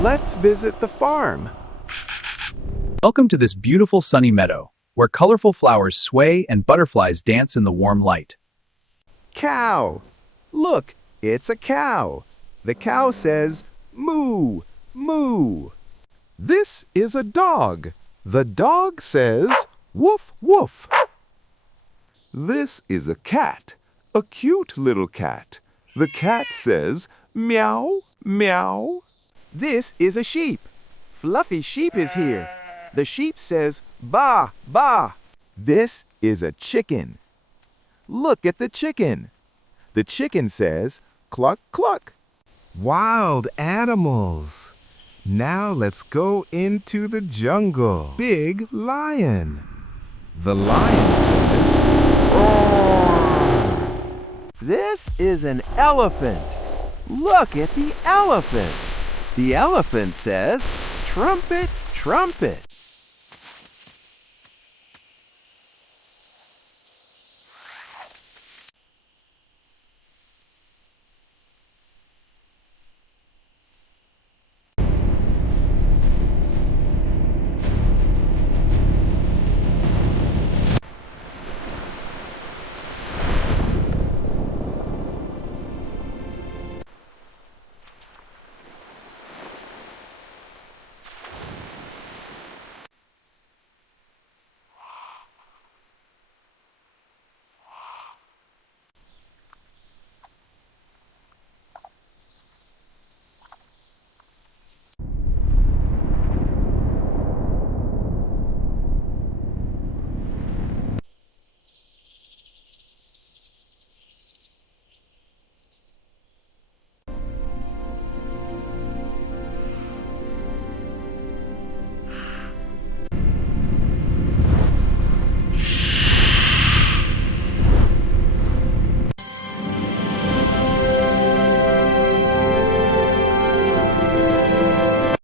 Let's visit the farm. Welcome to this beautiful sunny meadow, where colorful flowers sway and butterflies dance in the warm light. Cow. Look, it's a cow. The cow says, moo, moo. This is a dog. The dog says, woof, woof. This is a cat, a cute little cat. The cat says, meow, meow. This is a sheep. Fluffy sheep is here. The sheep says, ba, ba. This is a chicken. Look at the chicken. The chicken says, cluck, cluck. Wild animals. Now let's go into the jungle. Big lion. The lion says, roar. This is an elephant. Look at the elephant. The elephant says, trumpet, trumpet.